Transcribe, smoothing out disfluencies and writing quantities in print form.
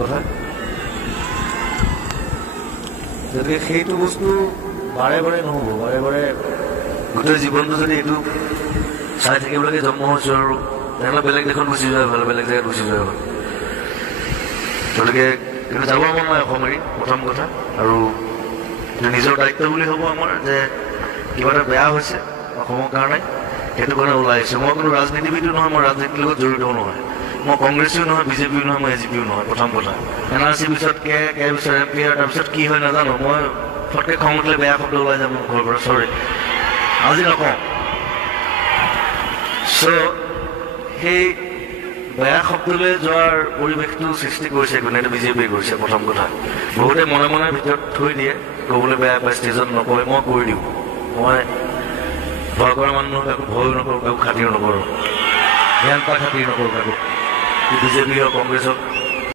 কথা গতিকে সেইটো বস্তু বাৰে বাৰে নহ'ব বাৰে বাৰে গোটেই জীৱনটো যদি এইটো চাই থাকিব লাগে জন্ম হৈছোঁ আৰু তেনেহ'লে বেলেগ দেশত গুচি যোৱা ভাল বেলেগ জেগাত গুচি যোৱা ভাল গতিকে কিন্তু যাব মন নাই অসম এৰি প্ৰথম কথা আৰু নিজৰ দায়িত্ব বুলি হ'ব আমাৰ যে কিবা এটা বেয়া হৈছে অসমৰ কাৰণে সেইটো কাৰণে ওলাই আহিছোঁ মই কোনো ৰাজনীতিবিদো নহয় মই ৰাজনীতিৰ লগত জড়িতও নহয় মই কংগ্ৰেছীও নহয় বিজেপিও নহয় মই এজিপিও নহয় প্ৰথম কথা NRC পিছত কে পিছত MP তাৰপিছত কি হয় নাজানো মই ফটকৈ খং উঠিলে বেয়া শব্দ ওলাই যাম ঘৰৰ পৰা চৰি আজি নকওঁ চ' সেই বেয়া শব্দলৈ যোৱাৰ পৰিৱেশটো সৃষ্টি কৰিছে কোনে এইটো বিজেপিয়ে কৰিছে প্ৰথম কথা বহুতে মনে মনে ভিতৰত থৈ দিয়ে ক'বলৈ বেয়া পায় ষ্টেজত নকয় মই কৰি দিওঁ মই ভয় কৰা মানুহক একো ভয়ো নকৰোঁ কাকো খাতিৰ নকৰোঁ জ্ঞান পা খাতিৰ নকৰোঁ কাকো বিজেপি হওক কংগ্ৰেছ হওক